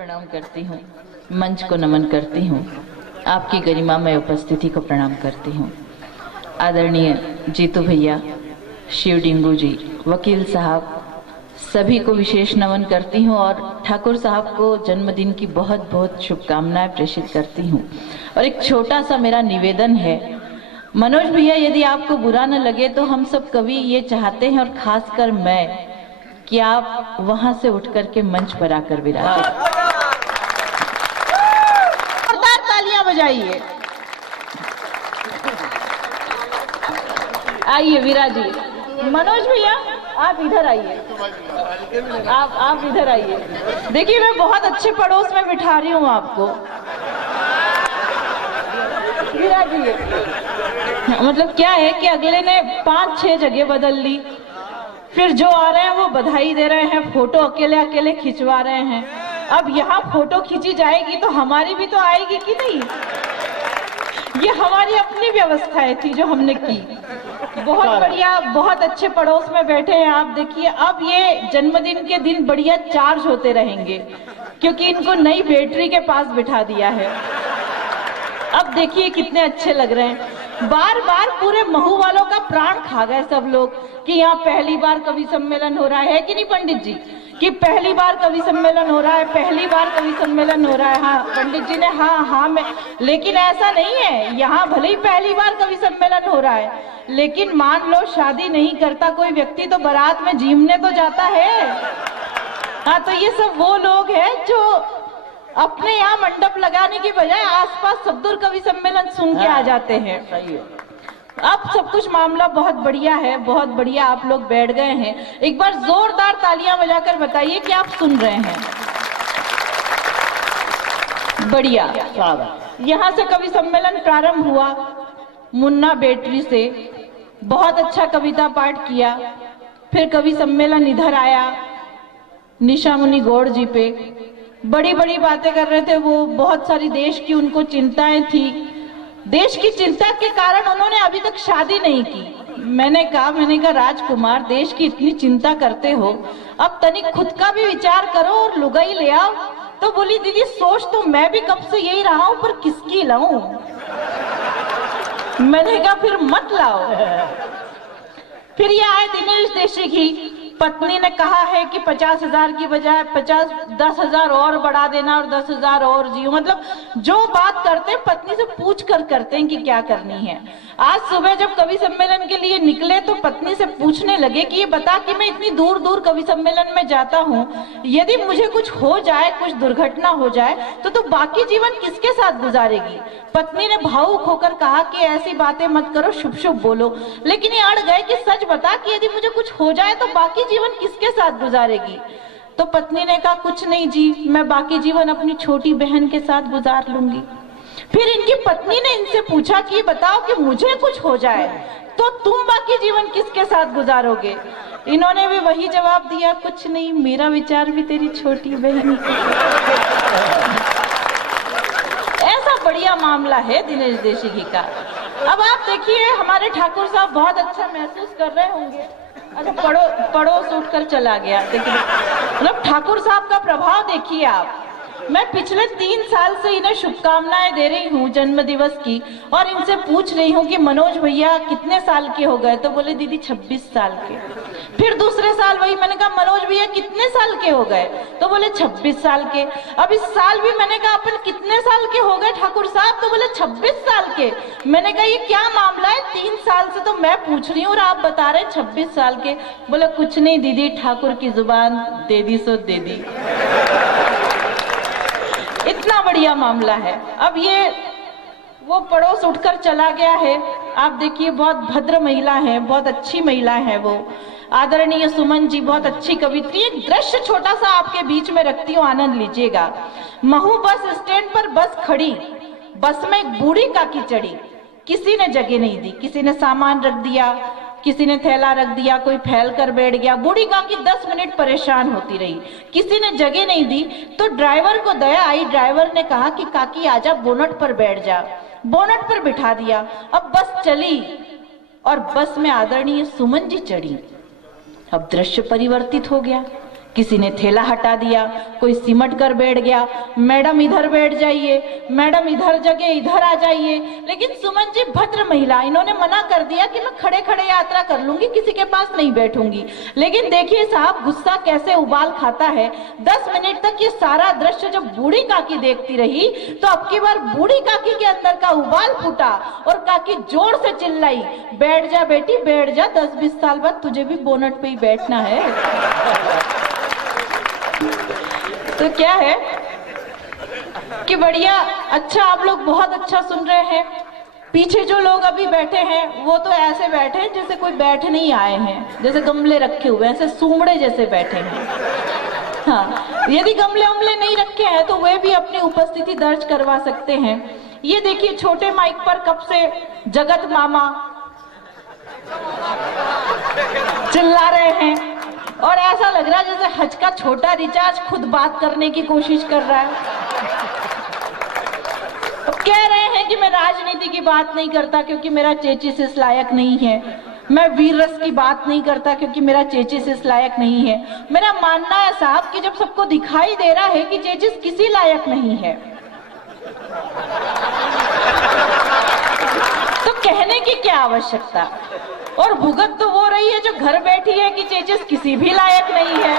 प्रणाम करती हूँ, मंच को नमन करती हूँ, आपकी गरिमामय उपस्थिति को प्रणाम करती हूँ। आदरणीय जीतू भैया, शिव डिंगू जी, वकील साहब, सभी को विशेष नमन करती हूँ और ठाकुर साहब को जन्मदिन की बहुत बहुत शुभकामनाएं प्रेषित करती हूँ। और एक छोटा सा मेरा निवेदन है, मनोज भैया, यदि आपको बुरा न लगे तो हम सब कवि ये चाहते हैं, और खासकर मैं, कि आप वहां से उठ करके मंच पर आकर विराजें। जोरदार तालियां बजाइए। आइए विराजिए। मनोज भैया आप इधर आइए, आप इधर आइए। देखिए मैं बहुत अच्छे पड़ोस में बिठा रही हूँ आपको। विराजिए। मतलब क्या है कि अगले ने 5-6 जगह बदल ली, फिर जो आ रहे हैं वो बधाई दे रहे हैं, फोटो अकेले अकेले खिंचवा रहे हैं। अब यहाँ फोटो खींची जाएगी तो हमारी भी तो आएगी कि नहीं? ये हमारी अपनी व्यवस्थाएं थी जो हमने की। बहुत बढ़िया, बहुत अच्छे पड़ोस में बैठे हैं आप। देखिए अब ये जन्मदिन के दिन बढ़िया चार्ज होते रहेंगे, क्योंकि इनको नई बैटरी के पास बिठा दिया है। अब देखिए कितने अच्छे लग रहे हैं। बार बार पूरे महू वालों का प्राण खा गए सब लोग कि यहाँ पहली बार कवि सम्मेलन हो रहा है कि नहीं पंडित जी, कि पहली बार कवि सम्मेलन हो रहा है, पहली बार कवि सम्मेलन हो रहा है। हाँ पंडित जी ने हाँ मैं, लेकिन ऐसा नहीं है। यहाँ भले ही पहली बार कवि सम्मेलन हो रहा है, लेकिन मान लो शादी नहीं करता कोई व्यक्ति तो बारात में झीमने तो जाता है। हाँ, तो ये सब वो लोग हैं जो अपने यहाँ मंडप लगाने की बजाय आसपास सब्दुर कवि सम्मेलन सुन के आ जाते हैं। सही है। अब सब कुछ मामला बहुत बढ़िया है, बहुत बढ़िया। आप लोग बैठ गए हैं, एक बार जोरदार तालियां बजाकर बताइए कि आप सुन रहे हैं। बढ़िया। यहाँ से कवि सम्मेलन प्रारंभ हुआ मुन्ना बैटरी से, बहुत अच्छा कविता पाठ किया। फिर कवि सम्मेलन इधर आया निशा मुनि गौड़ जी पे, बड़ी बड़ी बातें कर रहे थे वो। बहुत सारी देश की उनको चिंताएं थी। देश की चिंता के कारण उन्होंने अभी तक शादी नहीं की। मैंने कहा राजकुमार, देश की इतनी चिंता करते हो, अब तनिक खुद का भी विचार करो और लुगाई ले आओ। तो बोली दीदी सोच तो मैं भी कब से यही रहा हूं, पर किसकी लाऊं? मैंने कहा फिर मत लाओ। फिर ये आए दिनेश देशी की पत्नी ने कहा है कि 50,000 की बजाय 10,000 और बढ़ा देना और 10,000 और जियो। मतलब जो बात करते हैं पत्नी से पूछ कर करते हैं कि क्या करनी है। आज सुबह जब कवि सम्मेलन के लिए निकले तो पत्नी से पूछने लगे कि ये बता कि मैं इतनी दूर दूर कवि सम्मेलन में जाता हूँ, यदि मुझे कुछ हो जाए, कुछ दुर्घटना हो जाए तो तू बाकी जीवन किसके साथ गुजारेगी? पत्नी ने भावुक होकर कहा कि ऐसी बातें मत करो, शुभ शुभ बोलो। लेकिन ये अड़ गए कि सच बता कि यदि मुझे कुछ हो जाए तो बाकी जीवन किसके साथ गुजारेगी? तो पत्नी ने कहा कुछ नहीं जी, मैं बाकी जीवन अपनी छोटी बहन के साथ गुजार लूंगी। फिर इनकी पत्नी ने इनसे पूछा कि बताओ कि मुझे कुछ हो जाए तो तुम बाकी जीवन किसके साथ गुजारोगे? इन्होंने भी वही जवाब दिया, कुछ नहीं, मेरा विचार भी तेरी छोटी बहन। ऐसा बढ़िया मामला है दिनेश देशी जी का। अब आप देखिए हमारे ठाकुर साहब बहुत अच्छा महसूस कर रहे होंगे। अच्छा पड़ोस उठकर चला गया। देखिए मतलब ठाकुर साहब का प्रभाव देखिए आप। मैं पिछले 3 साल से इन्हें शुभकामनाएं दे रही हूँ जन्म दिवस की, और इनसे पूछ रही हूँ कि मनोज भैया कितने साल के हो गए? तो बोले दीदी 26 साल के। फिर दूसरे साल वही, मैंने कहा मनोज भैया कितने साल के हो गए? तो बोले 26 साल के। अब इस साल भी मैंने कहा अपन कितने साल के हो गए ठाकुर साहब? तो बोले 26 साल के। मैंने कहा ये क्या मामला है, 3 साल से तो मैं पूछ रही हूँ और आप बता रहे 26 साल के। बोले कुछ नहीं दीदी, ठाकुर की जुबान दे दी सो दे दी। इतना बढ़िया मामला है। अब ये वो पड़ोस उठकर चला गया है। आप देखिए बहुत भद्र महिला है, बहुत अच्छी महिला है वो। आदरणीय सुमन जी बहुत अच्छी कवित्री। एक दृश्य छोटा सा आपके बीच में रखती हूँ, आनंद लीजिएगा। महू बस स्टैंड पर बस खड़ी, बस में एक बूढ़ी काकी चढ़ी। किसी ने जगह नहीं दी, किसी ने सामान रख दिया, किसी ने थैला रख दिया, कोई फैल कर बैठ गया। बूढ़ी काकी 10 मिनट परेशान होती रही, किसी ने जगह नहीं दी। तो ड्राइवर को दया आई, ड्राइवर ने कहा कि काकी आजा, बोनट पर बैठ जा। बोनट पर बिठा दिया। अब बस चली और बस में आदरणीय सुमन जी चढ़ी। अब दृश्य परिवर्तित हो गया। किसी ने थैला हटा दिया, कोई सिमट कर बैठ गया, मैडम इधर बैठ जाइए, मैडम इधर जगह इधर आ जाइए। लेकिन सुमन जी भद्र महिला, इन्होंने मना कर दिया कि मैं खड़े खड़े यात्रा कर लूंगी, किसी के पास नहीं बैठूंगी। लेकिन देखिए साहब गुस्सा कैसे उबाल खाता है। 10 मिनट तक ये सारा दृश्य जब बूढ़ी काकी देखती रही तो अब की बार बूढ़ी काकी के अंदर का उबाल फूटा और काकी जोर से चिल्लाई, बैठ जा बेटी बैठ जा, 10-20 साल बाद तुझे भी बोनट पे ही बैठना है। तो क्या है कि बढ़िया, अच्छा आप लोग बहुत अच्छा सुन रहे हैं। पीछे जो लोग अभी बैठे हैं वो तो ऐसे बैठे हैं जैसे कोई बैठ नहीं आए हैं, जैसे गमले रखे हुए हैं, ऐसे सूमड़े जैसे बैठे हैं। हाँ, यदि गमले उमले नहीं रखे हैं तो वे भी अपनी उपस्थिति दर्ज करवा सकते हैं। ये देखिए छोटे माइक पर कब से जगत मामा चिल्ला रहे हैं और ऐसा लग रहा है जैसे हज का छोटा रिचार्ज खुद बात करने की कोशिश कर रहा है। अब कह रहे हैं कि मैं राजनीति की बात नहीं करता क्योंकि मेरा चेचिस इस लायक नहीं है, मैं वीर रस की बात नहीं करता क्योंकि मेरा चेचिस इस लायक नहीं है। मेरा मानना है साहब कि जब सबको दिखाई दे रहा है कि चेचिस किसी लायक नहीं है तो कहने की क्या आवश्यकता। और भुगत तो वो रही है जो घर बैठी है कि चेचिस किसी भी लायक नहीं है।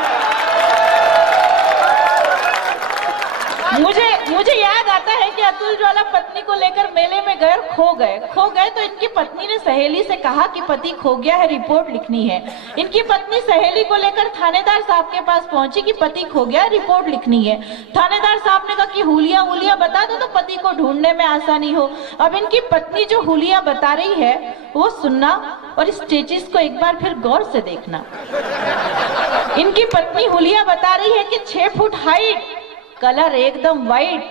मुझे याद आता है कि अतुल ज्वाला पत्नी को लेकर मेले में गए, खो गए तो इनकी पत्नी ने सहेली से कहा कि पति खो गया है, रिपोर्ट लिखनी है। इनकी पत्नी सहेली को लेकर थानेदार साहब के पास पहुंची कि पति खो गया, रिपोर्ट लिखनी है। थानेदार साहब ने कहा कि हुलिया बता दो तो पति को ढूंढने में आसानी हो। अब इनकी पत्नी जो हुलिया बता रही है वो सुनना और इस चेचिस को एक बार फिर गौर से देखना। इनकी पत्नी हुलिया बता रही है कि 6 फुट हाइट, कलर एकदम वाइट,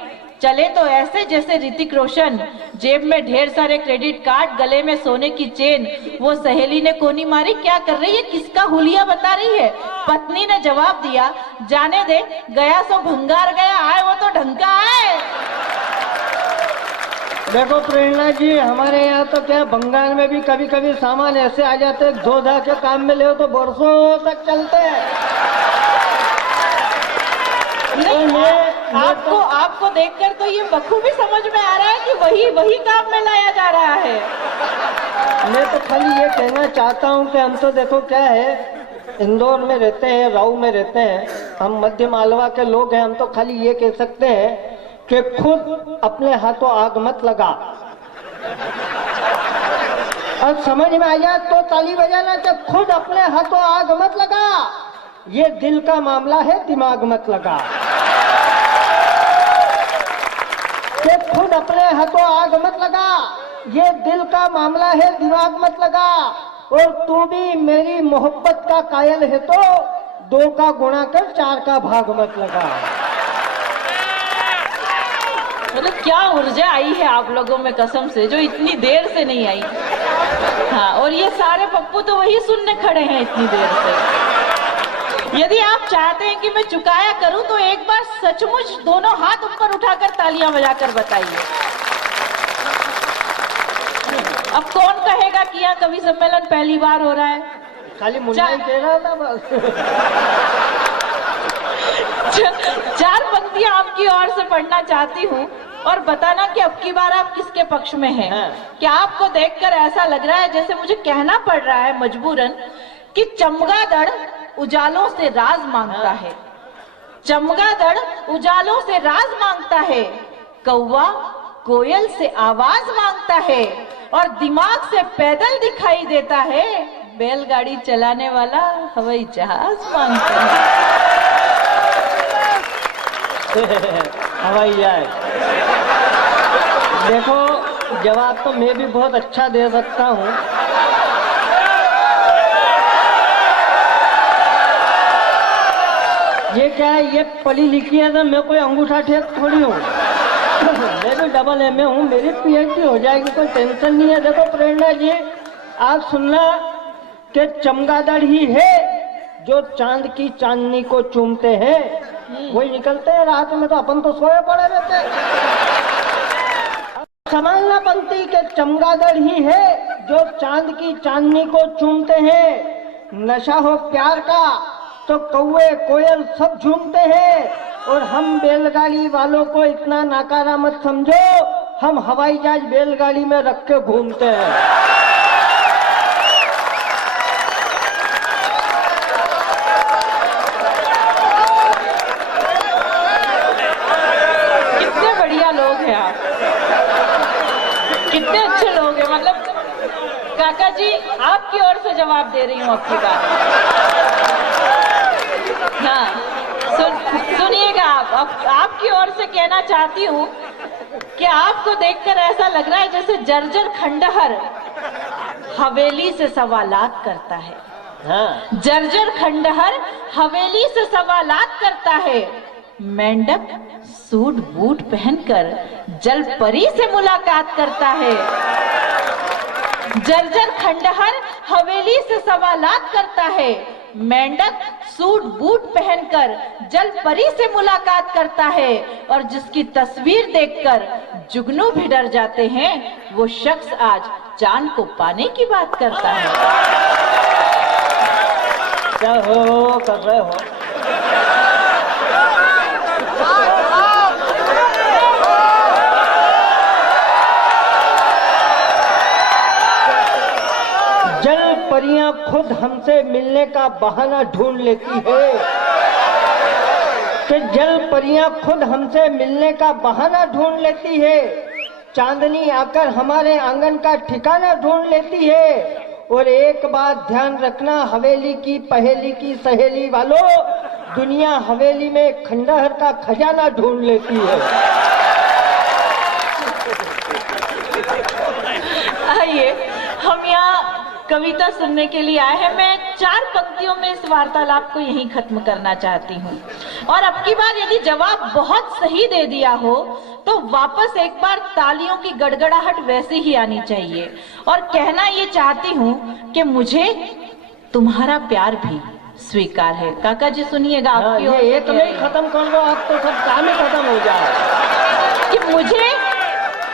चले तो ऐसे जैसे ऋतिक रोशन, जेब में ढेर सारे क्रेडिट कार्ड, गले में सोने की चेन। वो सहेली ने कोनी मारी, क्या कर रही है, किसका हुलिया बता रही है। पत्नी ने जवाब दिया, जाने दे, गया सो भंगार गया, आए वो तो ढंग का आए। देखो प्रेरणा जी, हमारे यहाँ तो क्या बंगाल में भी कभी कभी सामान ऐसे आ जाते हैं, धो-धा के काम में ले तो बरसों तक चलते हैं। आपको देखकर तो ये बखूबी समझ में आ रहा है कि वही काम में लाया जा रहा है। मैं तो खाली ये कहना चाहता हूँ कि हम तो देखो क्या है, इंदौर में रहते हैं, राऊ में रहते हैं, हम मध्य मालवा के लोग हैं। हम तो खाली ये कह सकते हैं कि खुद अपने हाथों आग मत लगा। और समझ में आ जाए तो ताली बजाना कि खुद अपने हाथों आग मत लगा। ये दिल का मामला है, दिमाग मत लगा। कि खुद अपने हाथों आग मत लगा, ये दिल का मामला है, दिमाग मत लगा। और तू भी मेरी मोहब्बत का कायल है तो 2 का गुणा कर 4 का भाग मत लगा। मतलब क्या ऊर्जा आई है आप लोगों में कसम से, जो इतनी देर से नहीं आई। हाँ, और ये सारे पप्पू तो वही सुनने खड़े हैं इतनी देर से। यदि आप चाहते हैं कि मैं चुकाया करूं तो एक बार सचमुच दोनों हाथ ऊपर उठाकर तालियां बजाकर बताइए। अब कौन कहेगा कि यहाँ कवि सम्मेलन पहली बार हो रहा है। खाली मुन्ना ही कह रहा था बस। 4 पंक्तियां आपकी ओर से पढ़ना चाहती हूँ और बताना कि अब की बार आप किसके पक्ष में हैं। क्या आपको देखकर ऐसा लग रहा है जैसे मुझे कहना पड़ रहा है मजबूरन कि चमगादड़ उजालों से राज मांगता है, चमगादड़ उजालों से राज मांगता है, कौवा कोयल से आवाज मांगता है और दिमाग से पैदल दिखाई देता है, बैलगाड़ी चलाने वाला हवाई जहाज मांगता है। हवाई जहाज। देखो जवाब तो मैं भी बहुत अच्छा दे सकता हूँ। ये क्या है, ये पढ़ी लिखी है तो मैं कोई अंगूठा टेक थोड़ी हूँ। मैं भी डबल एमए हूँ, मेरी पीएचडी हो जाएगी, कोई टेंशन नहीं है। देखो प्रेरणा जी, आप सुनना कि चमगादड़ ही है जो चांद की चांदनी को चूमते हैं, वही निकलते हैं रात में, तो अपन तो सोए पड़े रहते। संभालना पंक्ति के चमगादड़ ही है जो चांद की चांदनी को चूमते हैं। नशा हो प्यार का तो कौवे कोयल सब झूमते हैं, और हम बैलगाड़ी वालों को इतना नाकारा मत समझो, हम हवाई जहाज बैलगाड़ी में रख के घूमते हैं। कितने बढ़िया लोग हैं आप, कितने अच्छे लोग हैं। मतलब काका जी आपकी ओर से जवाब दे रही हूँ आपकी बात। हाँ, सुनिएगा, आप आपकी ओर से कहना चाहती हूँ कि आपको देखकर ऐसा लग रहा है जैसे जर्जर खंडहर हवेली से सवालात करता है। हाँ। जर्जर खंडहर हवेली से सवालात करता है, मेंढक सूट बूट पहनकर जल परी से मुलाकात करता है। जर्जर खंडहर हवेली से सवालात करता है, मेंढक सूट बूट पहनकर जल परी से मुलाकात करता है, और जिसकी तस्वीर देखकर जुगनू भी डर जाते हैं, वो शख्स आज चांद को पाने की बात करता है। क्या हो कर रहे हो? जल परियां खुद हमसे मिलने का बहाना ढूंढ लेती है, कि जल परियां खुद हमसे मिलने का बहाना ढूंढ लेती है, चांदनी आकर हमारे आंगन का ठिकाना ढूंढ लेती है। और एक बात ध्यान रखना हवेली की पहेली की सहेली वालों, दुनिया हवेली में खंडहर का खजाना ढूंढ लेती है। आइए, हम यहाँ कविता सुनने के लिए आए हैं। मैं 4 पंक्तियों में इस वार्तालाप को यहीं खत्म करना चाहती हूँ, और अब की बार यदि जवाब बहुत सही दे दिया हो तो वापस एक बार तालियों की गड़गड़ाहट वैसी ही आनी चाहिए, और कहना ये चाहती हूँ कि मुझे तुम्हारा प्यार भी स्वीकार है। काका जी सुनिएगा, आपकी ओर से एक में खत्म कर लो, आप तो सब काम ही खत्म हो जाए। कि मुझे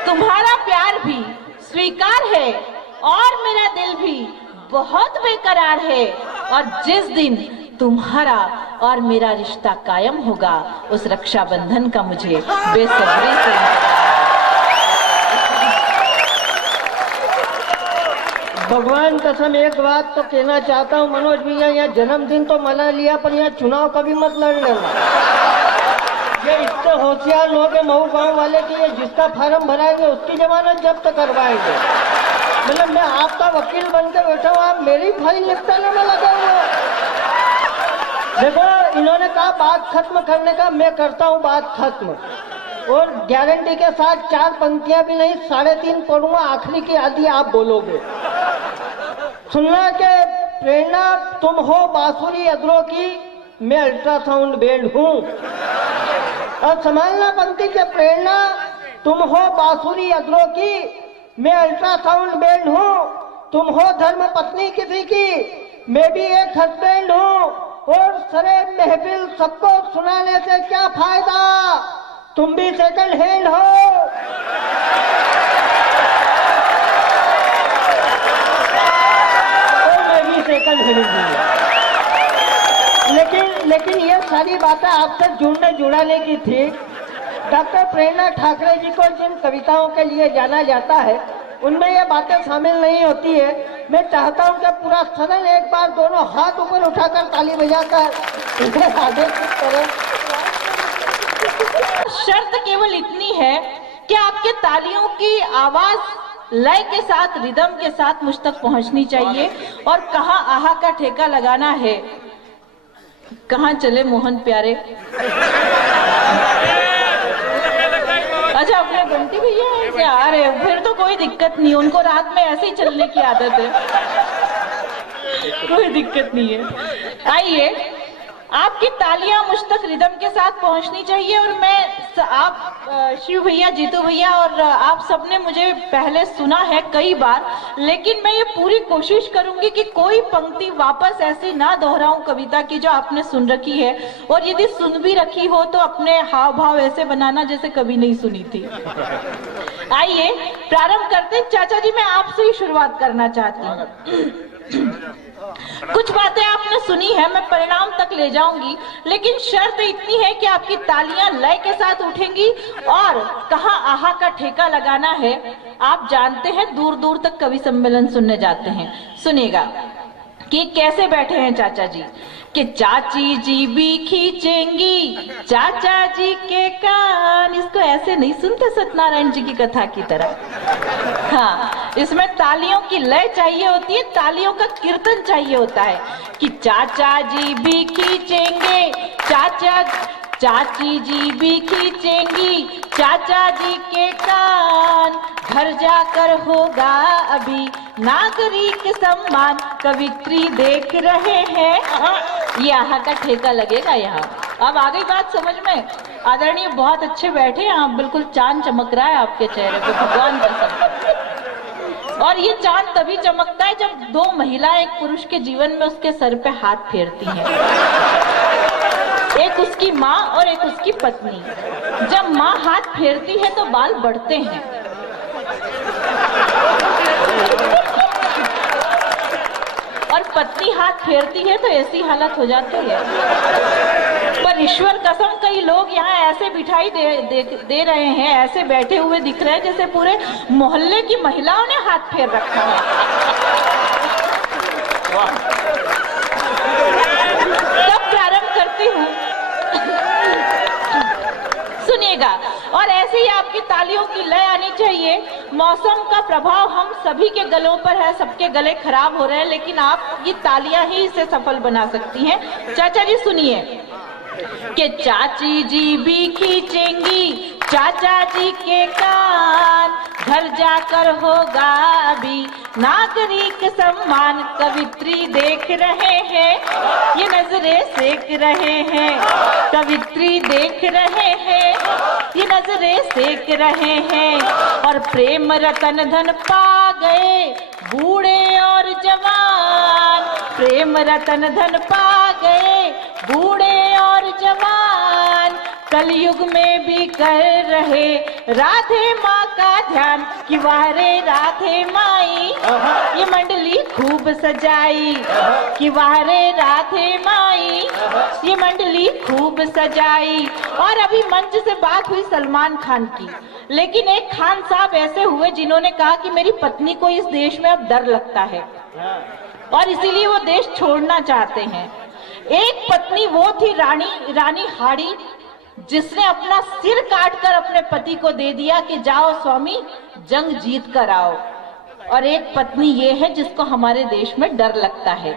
तुम्हारा प्यार भी स्वीकार है, और मेरा दिल भी बहुत बेकरार है, और जिस दिन तुम्हारा और मेरा रिश्ता कायम होगा, उस रक्षाबंधन का मुझे बेसब्री से भगवान कसम एक बात तो कहना चाहता हूँ मनोज भैया, यहाँ जन्मदिन तो मना लिया, पर यहाँ चुनाव कभी मत लड़ लेना। ये इतने होशियार लोग हैं मऊ गाँव वाले कि ये जिसका फार्म भराएंगे उसकी जमानत जब्त करवाएंगे। मतलब मैं आपका वकील बन के बैठा हूँ, आप मेरी फाइल निपटाने में लगे हुए। देखो इन्होंने कहा बात खत्म करने का, मैं करता हूँ बात खत्म, और गारंटी के साथ 4 पंक्तियां भी नहीं 3.5 पढ़ूंगा, आखिरी की आधी आप बोलोगे। सुनना के प्रेरणा तुम हो बांसुरी अदरों की, मैं अल्ट्रासाउंड बैंड हूँ। और संभालना पंक्ति के प्रेरणा तुम हो बांसुरी अदरों की, मैं अल्ट्रासाउंड बैंड हूँ। तुम हो धर्म पत्नी किसी की, मैं भी एक हस्बैंड हूँ। और सरे महफिल सबको सुनाने से क्या फायदा, तुम भी सेकंड हैंड हो। और मैं भी सेकंड हैंड हूँ। लेकिन ये सारी बातें आपसे जुड़ाने की थी। डॉक्टर प्रेरणा ठाकरे जी को जिन कविताओं के लिए जाना जाता है, उनमें ये बातें शामिल नहीं होती है। मैं चाहता हूं कि पूरा सदन एक बार दोनों हाथ ऊपर उठाकर ताली बजाकर इन्हें आदेशित करें। शर्त केवल इतनी है कि आपके तालियों की आवाज लय के साथ, रिदम के साथ मुझ तक पहुंचनी चाहिए। और कहाँ आहा का ठेका लगाना है, कहाँ चले मोहन प्यारे। अच्छा, अपने बंटी भैया है क्या? अरे फिर तो कोई दिक्कत नहीं, उनको रात में ऐसे ही चलने की आदत है, कोई दिक्कत नहीं है। आइए, आपकी तालियां मुझ तक रिदम के साथ पहुंचनी चाहिए। और मैं आप शिव भैया, जीतू भैया और आप सबने मुझे पहले सुना है कई बार, लेकिन मैं ये पूरी कोशिश करूंगी कि कोई पंक्ति वापस ऐसी ना दोहराऊं कविता की जो आपने सुन रखी है, और यदि सुन भी रखी हो तो अपने हाव भाव ऐसे बनाना जैसे कभी नहीं सुनी थी। आइए प्रारंभ करते। चाचा जी, मैं आपसे ही शुरुआत करना चाहती हूँ। कुछ बातें आपने सुनी है, मैं परिणाम तक ले जाऊंगी, लेकिन शर्त इतनी है कि आपकी तालियां लय के साथ उठेंगी और कहाँ आहा का ठेका लगाना है। आप जानते हैं दूर दूर तक कवि सम्मेलन सुनने जाते हैं। सुनिएगा कि कैसे बैठे हैं चाचा जी, कि चाची जी भी खींचेंगी चाचा जी के कान। इसको ऐसे नहीं सुनते सत्यनारायण जी की कथा की तरह। हाँ, इसमें तालियों की लय चाहिए होती है, तालियों का कीर्तन चाहिए होता है कि चाचा जी भी खींचेंगे चाची जी भी खींचेंगी चाचा जी के कान। घर जाकर होगा अभी नागरिक सम्मान, कवित्री देख रहे हैं। ये आहा का ठेका लगेगा यहाँ। अब आ गई बात समझ में? आदरणीय बहुत अच्छे बैठे हैं आप, बिल्कुल चांद चमक रहा है आपके चेहरे पे, भगवान कसम। और ये चांद तभी चमकता है जब दो महिलाएं एक पुरुष के जीवन में उसके सर पे हाथ फेरती हैं। एक उसकी माँ और एक उसकी पत्नी। जब माँ हाथ फेरती है तो बाल बढ़ते हैं, और पत्नी हाथ फेरती है तो ऐसी हालत हो जाती है। पर ईश्वर कसम कई लोग यहाँ ऐसे बिठाई दे रहे हैं, ऐसे बैठे हुए दिख रहे हैं जैसे पूरे मोहल्ले की महिलाओं ने हाथ फेर रखा है। तब प्रारंभ करती हूँ, सुनिएगा। और ऐसे ही आपकी तालियों की लय आनी चाहिए। मौसम का प्रभाव हम सभी के गलों पर है, सबके गले खराब हो रहे हैं, लेकिन आप ये तालियां ही इसे सफल बना सकती हैं। चाचा जी सुनिए कि चाची जी भी खींचेंगी चाचा जी के कान। घर जाकर होगा अभी नागरिक सम्मान, कवित्री देख रहे हैं, ये नजरें सेक रहे हैं। कवित्री देख रहे हैं, ये नजरें सेक रहे हैं। और प्रेम रतन धन पा गए बूढ़े और जवान। प्रेम रतन धन पा गए बूढ़े और जवान। कलयुग में भी कर रहे राधे माँ का ध्यान, कि वारे राधे माई ये मंडली खूब सजाई। कि वारे राधे माई ये मंडली खूब सजाई। और अभी मंच से बात हुई सलमान खान की, लेकिन एक खान साहब ऐसे हुए जिन्होंने कहा कि मेरी पत्नी को इस देश में अब डर लगता है और इसीलिए वो देश छोड़ना चाहते हैं। एक पत्नी वो थी रानी हाड़ी, जिसने अपना सिर काटकर अपने पति को दे दिया कि जाओ स्वामी जंग जीत कर आओ। और एक पत्नी ये है जिसको हमारे देश में डर लगता है।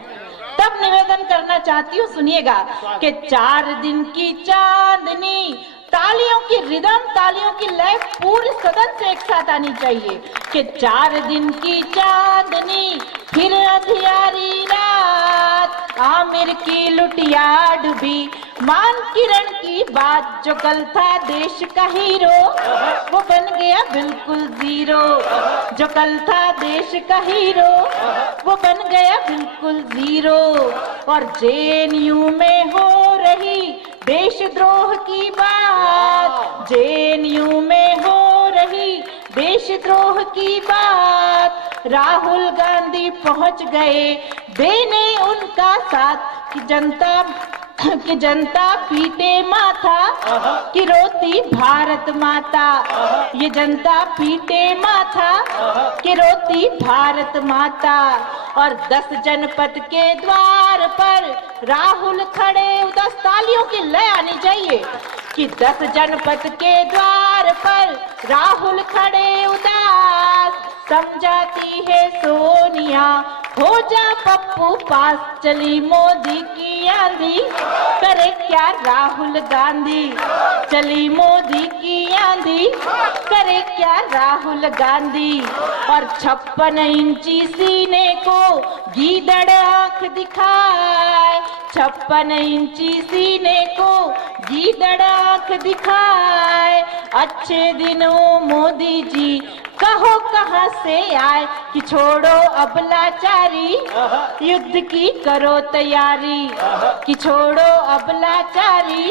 तब निवेदन करना चाहती हूँ, सुनिएगा कि 4 दिन की चांदनी, तालियों की रिदम, तालियों की लय पूरे सदन से एक साथ आनी चाहिए कि 4 दिन की चांदनी फिर अंधियारी रात। आमिर की लुटिया डूबी मान किरण की बात। जो कल था देश का हीरो वो बन गया बिल्कुल जीरो। जो कल था देश का हीरो वो बन गया बिल्कुल जीरो। और जेएनयू में हो रही देशद्रोह की बात, जेएनयू में हो रही देशद्रोह की बात। राहुल गांधी पहुंच गए देने उनका साथ, कि जनता पीटे माथा, कि रोती भारत माता। ये जनता पीटे माथा, कि रोती भारत माता। और 10 जनपद के द्वार पर राहुल खड़े, 10 तालियों की लय आनी चाहिए कि 10 जनपद के द्वार पर राहुल खड़े उदास। समझाती है सोनिया हो जा पप्पू पास, चली मोदी की आंधी करे क्या राहुल गांधी। चली मोदी की आंधी करे क्या राहुल गांधी। और 56 इंची सीने को गीदड़ आंख दिखाए, 56 इंची सीने को गीदड़ आंख दिखाए। अच्छे दिनों मोदी जी कहो कहाँ से आए, कि छोड़ो अब लाचारी युद्ध की करो तैयारी। कि छोड़ो अब लाचारी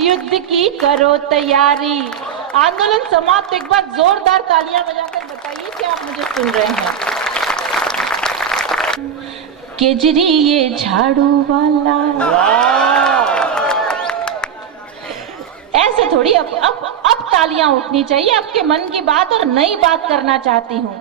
युद्ध की करो तैयारी। आंदोलन समाप्त। एक बार जोरदार तालियां बजाकर बताइए कि आप मुझे सुन रहे हैं। केजरी ये झाड़ू वाला। ऐसे थोड़ी अब तालियां उठनी चाहिए। आपके मन की बात और नई बात करना चाहती हूँ।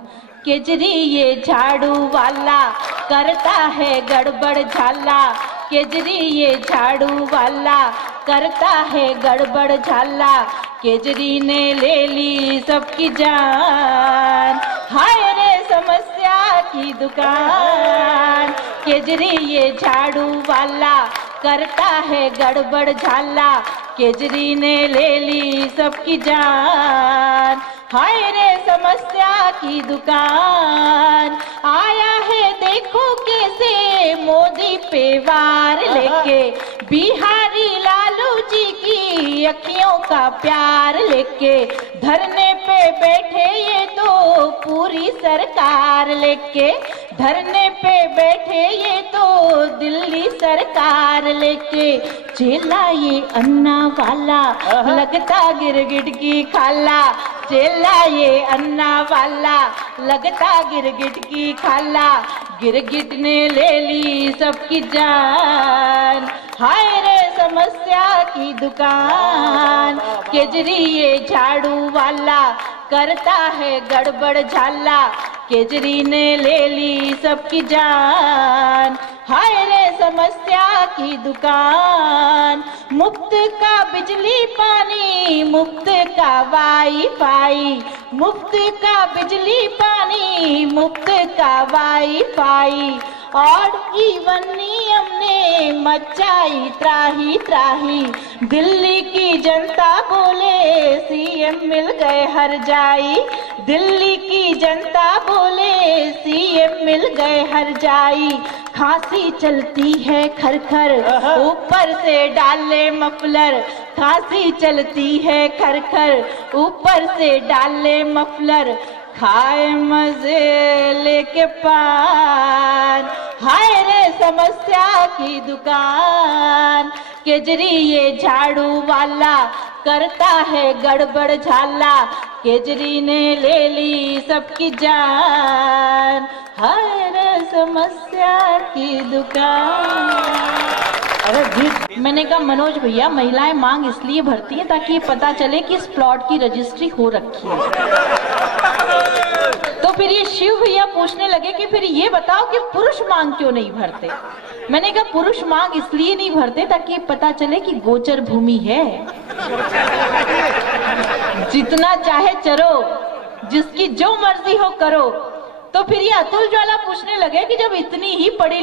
केजरी ये झाड़ू वाला करता है गड़बड़ झाला। केजरी ये झाड़ू वाला करता है गड़बड़ झाला। केजरी ने ले ली सबकी जान, हाय रे समस्या की दुकान। केजरी ये झाड़ू वाला करता है गड़बड़ झाला। केजरी ने ले ली सबकी जान, हाय रे समस्या की दुकान। आया है देखो कैसे मोदी पे वार लेके, बिहारी लालू जी की अखियों का प्यार लेके। धरने पे बैठे ये तो पूरी सरकार लेके, धरने पे बैठे ये तो दिल्ली सरकार लेके। चेला ये अन्ना वाला लगता गिरगिट की खाला। चेला ये अन्ना वाला लगता गिरगिट की खाला। गिरगिट ने ले ली सबकी जान, हाय रे समस्या की दुकान। केजरी ये झाड़ू वाला करता है गड़बड़ झाला। केजरी ने ले ली सबकी जान, हाय रे समस्या की दुकान। मुफ्त का बिजली पानी, मुफ्त का वाईफाई, मुफ्त का बिजली पानी, मुफ्त का वाईफाई। और इवन नियम ने मचाई त्राही त्राही। दिल्ली की जनता बोले सीएम मिल गए हर जाई। दिल्ली की जनता बोले सीएम मिल गए हर जाई। खांसी चलती है खर खर ऊपर से डाले मफलर। खांसी चलती है खर खर ऊपर से डाले मफलर। खाए मजे लेके पान, हाय रे समस्या की दुकान। केजरी ये झाड़ू वाला करता है गड़बड़ झाला। केजरी ने ले ली सबकी जान, हाय रे समस्या की दुकान। अरे जी, मैंने कहा मनोज भैया, महिलाएं मांग इसलिए भरती हैं ताकि ये पता चले कि इस प्लॉट की रजिस्ट्री हो रखी है। तो फिर ये शिव भैया पूछने लगे कि फिर ये बताओ कि पुरुष मांग क्यों नहीं भरते। मैंने कहा पुरुष मांग इसलिए नहीं भरते ताकि पता चले कि गोचर भूमि है। जितना चाहे चरो, जिसकी जो मर्जी हो करो। तो फिर ये अतुल ज्वाला पूछने लगे कि जब इतनी ही पढ़ी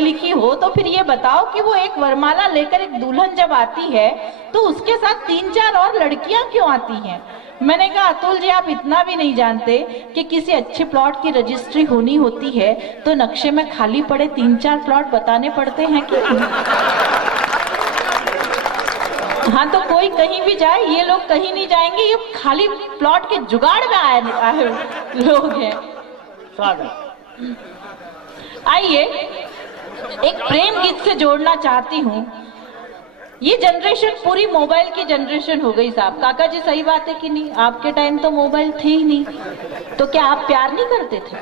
लिखी हो तो फिर ये बताओ कि वो एक वरमाला लेकर एक दुल्हन जब आती है तो उसके साथ 3-4 और लड़कियां क्यों आती हैं। मैंने कहा अतुल जी, आप इतना भी नहीं जानते कि किसी अच्छे प्लॉट की रजिस्ट्री होनी होती है तो नक्शे में खाली पड़े 3-4 प्लॉट बताने पड़ते हैं कि हाँ। तो कोई कहीं भी जाए, ये लोग कहीं नहीं जाएंगे, ये खाली प्लॉट के जुगाड़ में आए लोग हैं। आइए एक प्रेम गीत से जोड़ना चाहती हूँ। ये जनरेशन पूरी मोबाइल की जनरेशन हो गई साहब। काका जी सही बात है कि नहीं? आपके टाइम तो मोबाइल थे ही नहीं, तो क्या आप प्यार नहीं करते थे?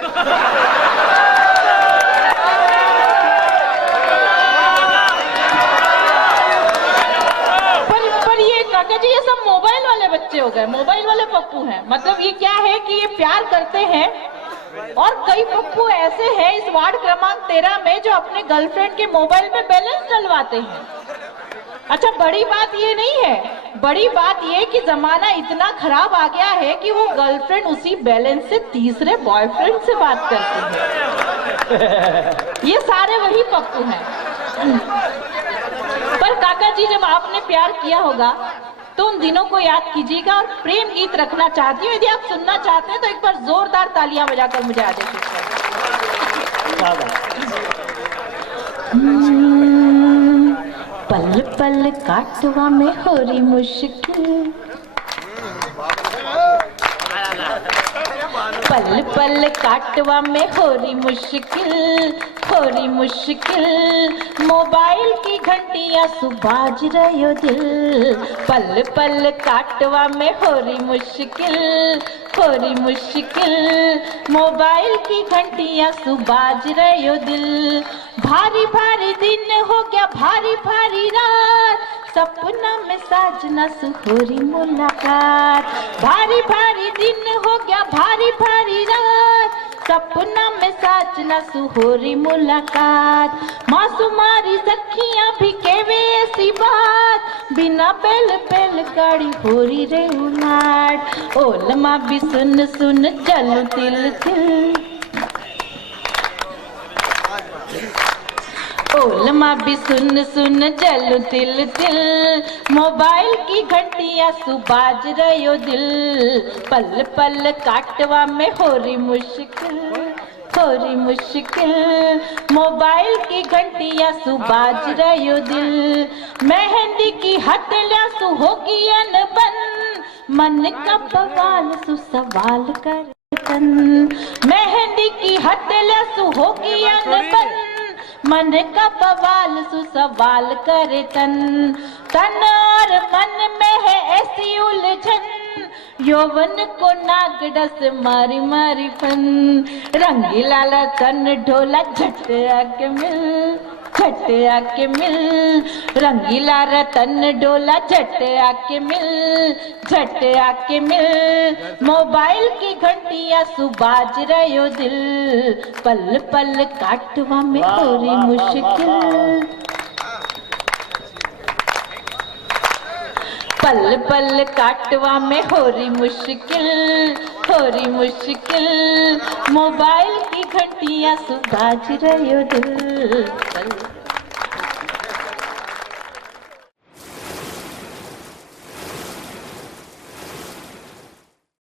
पर ये काका जी, ये सब मोबाइल वाले बच्चे हो गए, मोबाइल वाले पप्पू हैं। मतलब ये क्या है कि ये प्यार करते हैं और कई पप्पू ऐसे हैं इस वार्ड क्रमांक 13 में जो अपने गर्लफ्रेंड के मोबाइल में बैलेंस डलवाते हैं। अच्छा, बड़ी बात ये नहीं है, बड़ी बात ये कि जमाना इतना खराब आ गया है कि वो गर्लफ्रेंड उसी बैलेंस से तीसरे बॉयफ्रेंड से बात करती है। ये सारे वही पप्पू हैं। पर काका जी, जब आपने प्यार किया होगा तो उन दिनों को याद कीजिएगा और प्रेम गीत रखना चाहती हूँ। यदि आप सुनना चाहते हैं तो एक बार जोरदार तालियां बजाकर मुझे आदेशित करें। पल पल काटवा में हो रही मुश्किल, पल पल काटवा में हो रही मुश्किल, हो रही मुश्किल। मोबाइल की घंटियां सुबाज रही दिल, पल पल काटवा में हो रही मुश्किल, हो रही मुश्किल। मोबाइल की घंटियां सुबाज रही दिल। भारी भारी दिन हो गया भारी भारी रात, सपना में साजना सुहोरी मुलाकात। भारी भारी दिन हो गया भारी भारी रात, सपना में साजना सुहोरी मुलाकात। मासूमारी सखियां भी केवे ऐसी बात, बिना बेल बेल गाड़ी होरी रे उलाट। ओलमा भी सुन सुन चलूं तिल तिल, ओलमा भी सुन सुन चलूं तिल तिल। मोबाइल की घंटियां सुबाज रयो दिल, पल पल काटवा में होरी मुश्किल, होरी मुश्किल। मोबाइल की घंटियां सुबाज रयो दिल, मेहंदी की हथेलियां सु होगी अनबन, मन का बवाल सु सवाल कर तन। मेहंदी की हथेलियां सु होगी अनबन, मन का बवाल सु सवाल करे तन। तन और मन में है ऐसी उलझन, यौवन को नागडस मारी मारी फन। रंगीला तन ढोला झट आके मिल, झट आके मिल। रंगीला रतन डोला झट आके मिल, झट आके मिल। मोबाइल की घंटियां सुबाज रयो दिल, पल पल काटवा में होरी मुश्किल, पल पल काटवा में होरी मुश्किल, होरी मुश्किल। मोबाइल की घंटियां सुबाज रयो दिल, पल